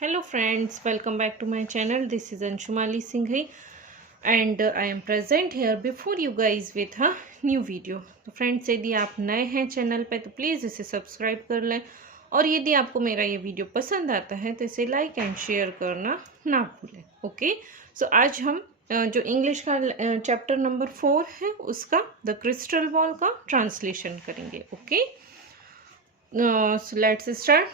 Hello friends, welcome back to my channel. This is Anshumali Singhai and I am present here before you guys with a new video. तो friends, यदि आप नए हैं channel पे तो please इसे subscribe कर लें और यदि आपको मेरा ये वीडियो पसंद आता है तो इसे लाइक एंड शेयर करना ना भूलें. ओके, सो आज हम जो इंग्लिश का चैप्टर नंबर 4 है उसका द क्रिस्टल बॉल का ट्रांसलेशन करेंगे. Okay, so let's start.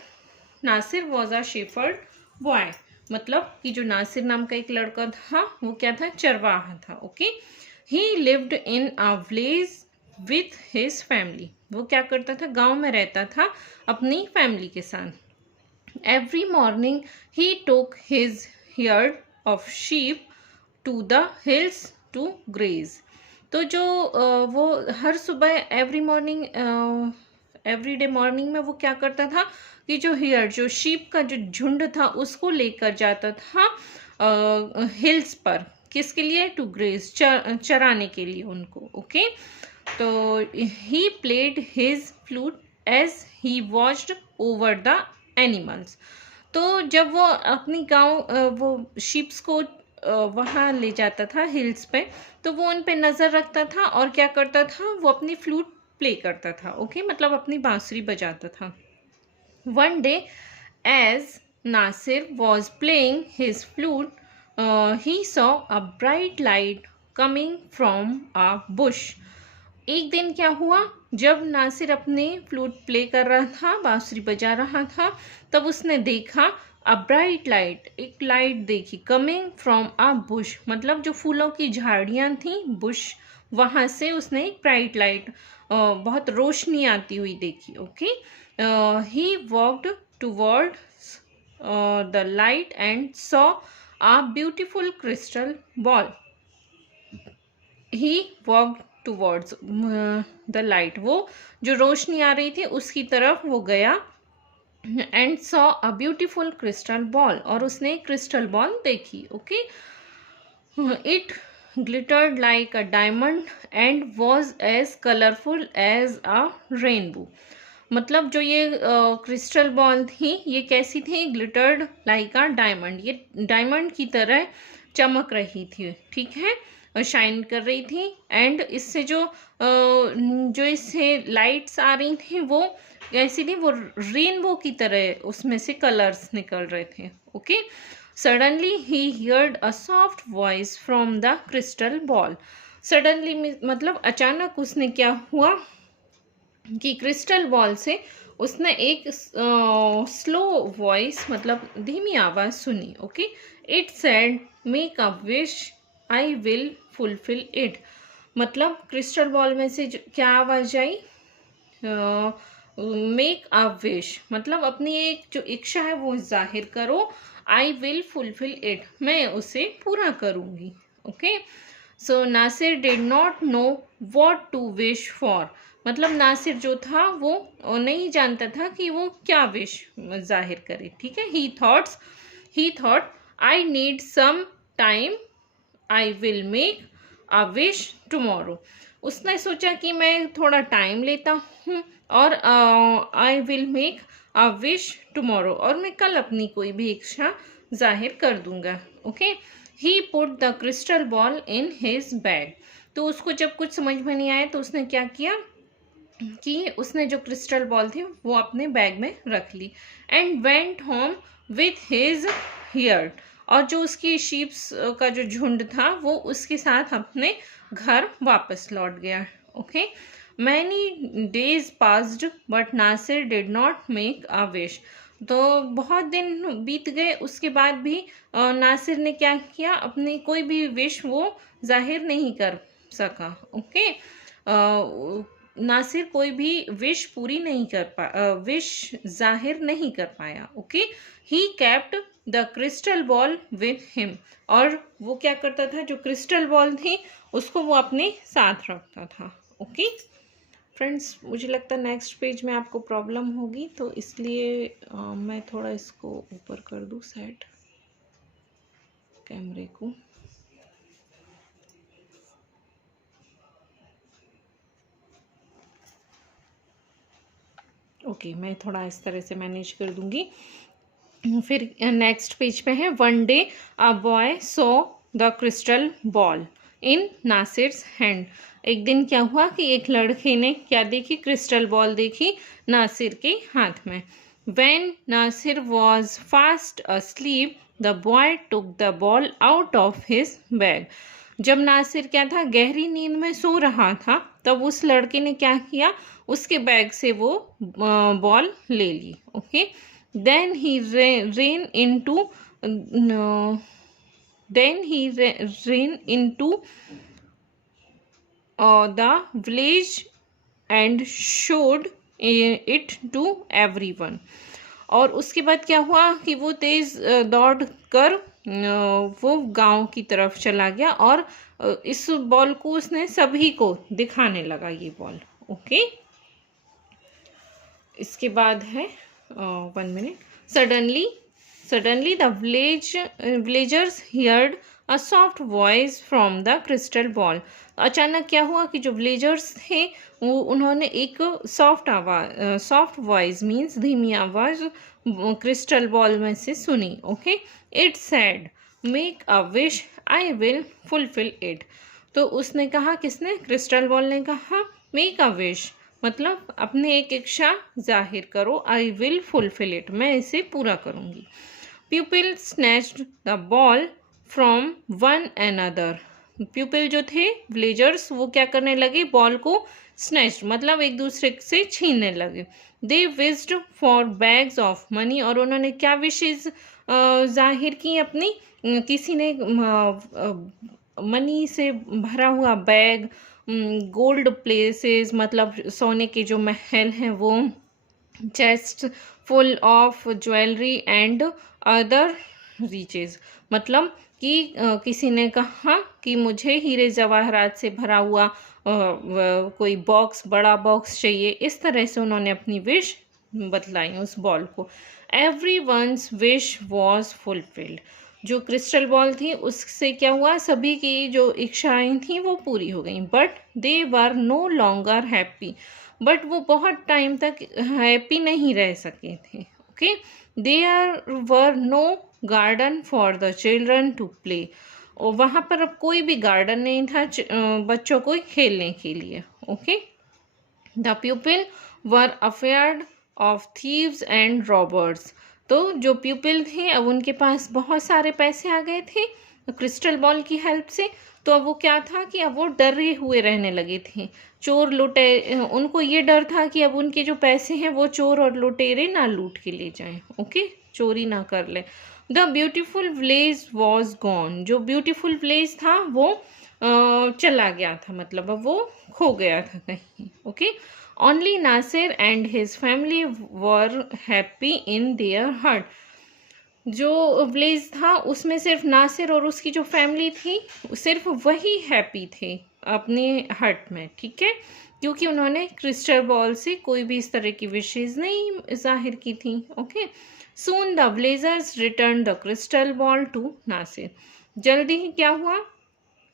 Nasir was a shepherd boy, मतलब कि जो नासिर नाम का एक लड़का था वो क्या था, चरवाहा था. Okay, he lived in a village with his family, वो क्या करता था, गांव में रहता था अपनी फैमिली के साथ. Every morning he took his herd of sheep to the hills to graze. तो जो वो हर सुबह एवरी डे मॉर्निंग में वो क्या करता था कि जो हियर जो शीप का जो झुंड था उसको लेकर जाता था हिल्स पर. किसके लिए? टू ग्रेज, चराने के लिए उनको. ओके, तो he played his flute as he watched over the animals. तो जब वो अपनी वो शीप्स को वहाँ ले जाता था हिल्स पे, तो वो उन पे नज़र रखता था और क्या करता था, वो अपनी फ्लूट प्ले करता था. ओके, मतलब अपनी बांसुरी बजाता था. One day as Nasir was playing his flute he saw a bright light coming from a bush. एक दिन क्या हुआ, जब नासिर अपने फ्लूट प्ले कर रहा था, बांसुरी बजा रहा था, तब उसने देखा अ ब्राइट लाइट, एक लाइट देखी, कमिंग फ्रॉम अ बुश, मतलब जो फूलों की झाड़ियाँ थी, बुश, वहाँ से उसने एक ब्राइट लाइट, बहुत रोशनी आती हुई देखी. Okay, he walked toward the light and saw a beautiful crystal ball. He walked towards the light, वो जो रोशनी आ रही थी उसकी तरफ वो गया. And saw a beautiful crystal ball, और उसने क्रिस्टल बॉल देखी. Okay, it glittered like a diamond and was as colourful as a rainbow. मतलब जो ये क्रिस्टल बॉल थी ये कैसी थी, ग्लिटर्ड लाइक अ डायमंड, ये डायमंड की तरह चमक रही थी. ठीक है, शाइन कर रही थी. एंड इससे जो इससे लाइट्स आ रही थी वो कैसी थी, वो रेनबो की तरह उसमें से कलर्स निकल रहे थे. Okay, suddenly he heard a soft voice from the crystal ball. Suddenly मतलब अचानक उसने क्या हुआ कि क्रिस्टल बॉल से उसने एक स्लो वॉइस, मतलब धीमी आवाज़ सुनी. Okay, it said make a wish I will fulfil it. मतलब क्रिस्टल बॉल में से क्या आवाज़ आई, मेक अ विश, मतलब अपनी एक जो इच्छा है वो जाहिर करो. आई विल फुलफिल इट, मैं उसे पूरा करूँगी. Okay, so Nasir did not know what to wish for, मतलब नासिर जो था वो नहीं जानता था कि वो क्या विश जाहिर करे. ठीक है, he thought I need some time, I will make a wish tomorrow. उसने सोचा कि मैं थोड़ा टाइम लेता हूँ और I will make a wish tomorrow, और मैं कल अपनी कोई भी इच्छा जाहिर कर दूंगा. Okay, he put the crystal ball in his bag. तो उसको जब कुछ समझ में नहीं आया तो उसने क्या किया कि उसने जो क्रिस्टल बॉल थी वो अपने बैग में रख ली. And went home with his here, और जो उसकी शीप्स का जो झुंड था वो उसके साथ अपने घर वापस लौट गया. Okay, many days passed but Nasir did not make a wish. तो बहुत दिन बीत गए, उसके बाद भी नासिर ने क्या किया, अपनी कोई भी विश वो जाहिर नहीं कर सका. ओके, नासिर कोई भी विश पूरी नहीं विश जाहिर नहीं कर पाया. Okay, he kept the crystal ball with him, और वो क्या करता था, जो क्रिस्टल बॉल थी उसको वो अपने साथ रखता था. ओके फ्रेंड्स, मुझे लगता है नेक्स्ट पेज में आपको प्रॉब्लम होगी, तो इसलिए मैं थोड़ा इसको ऊपर कर दूँ साइड कैमरे को. ओके, मैं थोड़ा इस तरह से मैनेज कर दूंगी. फिर नेक्स्ट पेज पे है, one day a boy saw the crystal ball in Nasir's hand. एक दिन क्या हुआ कि एक लड़के ने क्या देखी, क्रिस्टल बॉल देखी नासिर के हाथ में। When Nasir was fast asleep the boy took the ball out of his bag. जब नासिर क्या था, गहरी नींद में सो रहा था, तब उस लड़के ने क्या किया, उसके बैग से वो बॉल ले ली। Okay, then he ran into then he ran into the village and showed it to everyone। और उसके बाद क्या हुआ कि वो तेज दौड़ कर वो गांव की तरफ चला गया और इस बॉल को उसने सभी को दिखाने लगा, ये बॉल। ओके, इसके बाद है 1 minute. Suddenly the villagers heard a soft voice from the crystal ball. अचानक क्या हुआ कि जो विलेजर्स थे वो उन्होंने एक सॉफ्ट वॉइस मीन्स धीमी आवाज क्रिस्टल बॉल में से सुनी। Okay, it said make a wish I will fulfil it. तो उसने कहा, किसने, क्रिस्टल बॉल ने कहा मेक अ विश, मतलब अपने एक इच्छा जाहिर करो, आई विल फुलफिल इट, मैं इसे पूरा करूंगी। People snatched the ball from one another. People जो थे विलेजर्स, वो क्या करने लगे, बॉल को स्नैच मतलब एक दूसरे से छीनने लगे। They wished for bags of money, और उन्होंने क्या विशेज जाहिर की अपनी, किसी ने मनी से भरा हुआ बैग, गोल्ड प्लेसेस मतलब सोने के जो महल हैं वो, chest full of jewellery and other riches, मतलब कि किसी ने कहा कि मुझे हीरे जवाहरात से भरा हुआ कोई बॉक्स, बड़ा बॉक्स चाहिए। इस तरह से उन्होंने अपनी विश बतलाई उस बॉल को। Everyone's wish was fulfilled. जो क्रिस्टल बॉल थी उससे क्या हुआ, सभी की जो इच्छाएं थी वो पूरी हो गई। But they were no longer happy, but वो बहुत टाइम तक हैप्पी नहीं रह सके थे। Okay, there were no garden for the children to play, और वहाँ पर अब कोई भी गार्डन नहीं था बच्चों को खेलने के लिए। Okay, the people were afraid of thieves and robbers. तो जो पीपल थे अब उनके पास बहुत सारे पैसे आ गए थे क्रिस्टल बॉल की हेल्प से, तो अब वो क्या था कि अब वो डरे हुए रहने लगे थे। चोर लुटेरे, उनको ये डर था कि अब उनके जो पैसे हैं वो चोर और लुटेरे ना लूट के ले जाएं। ओके, चोरी ना कर ले। The beautiful village was gone. जो ब्यूटीफुल विलेज था वो चला गया था, मतलब अब वो खो गया था कहीं। Okay, only Nasir and his family were happy in their heart. जो विलेज था उसमें सिर्फ नासिर और उसकी जो फैमिली थी सिर्फ वही हैप्पी थे अपने हार्ट में। ठीक है, क्योंकि उन्होंने क्रिस्टल बॉल से कोई भी इस तरह की विशेष नहीं जाहिर की थी। Okay, soon the villagers return the crystal ball to Nasir. जल्दी ही क्या हुआ,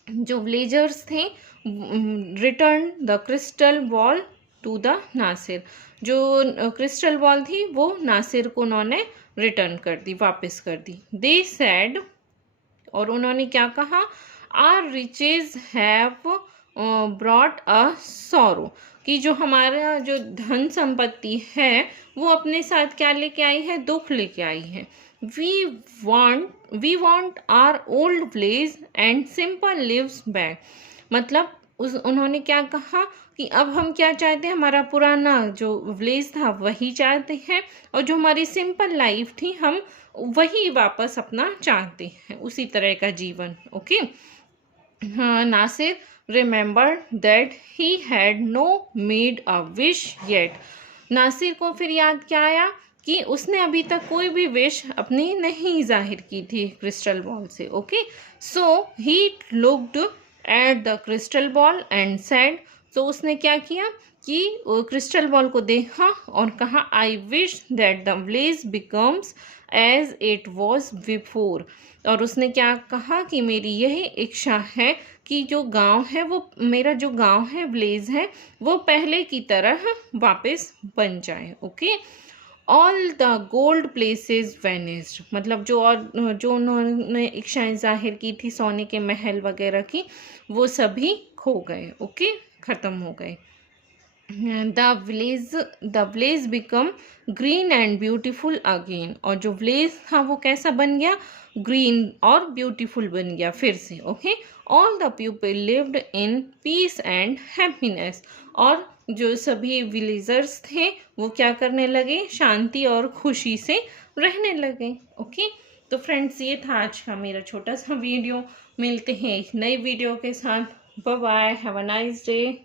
जो विलेजर्स थे return the crystal ball to the Nasir. जो क्रिस्टल बॉल थी वो नासिर को उन्होंने रिटर्न कर दी, वापस कर दी। दे सैड, और उन्होंने क्या कहा, our riches have brought a sorrow, कि जो हमारा जो धन संपत्ति है वो अपने साथ क्या लेके आई है, दुख लेके आई है। We want our old village and simple lives back, मतलब उन्होंने क्या कहा कि अब हम क्या चाहते हैं, हमारा पुराना जो विलेज था वही चाहते हैं, और जो हमारी सिंपल लाइफ थी हम वही वापस अपना चाहते हैं, उसी तरह का जीवन। ओके, हाँ, Nasir remembered that he had no made a wish yet। Nasir को फिर याद क्या आया कि उसने अभी तक कोई भी विश अपनी नहीं जाहिर की थी क्रिस्टल बॉल से। Okay, so he looked at the crystal ball and said, तो उसने क्या किया कि क्रिस्टल बॉल को देखा और कहा, I wish that the village becomes as it was before. और उसने क्या कहा कि मेरी यही इच्छा है कि जो गांव है वो, मेरा जो गांव है, विलेज है, वो पहले की तरह वापस बन जाए। Okay, all the gold places vanished, मतलब जो उन्होंने इच्छाएं जाहिर की थी सोने के महल वगैरह की, वो सभी खो गए, ओके, ख़त्म हो गए। The village become green and beautiful again, और जो विलेज था वो कैसा बन गया, ग्रीन और ब्यूटीफुल बन गया फिर से, okay. All the people lived in peace and happiness, और जो सभी विलेजर्स थे वो क्या करने लगे, शांति और खुशी से रहने लगे, ओके। तो फ्रेंड्स, ये था आज का मेरा छोटा सा वीडियो। मिलते हैं एक नई वीडियो के साथ। Bye bye, have a nice day.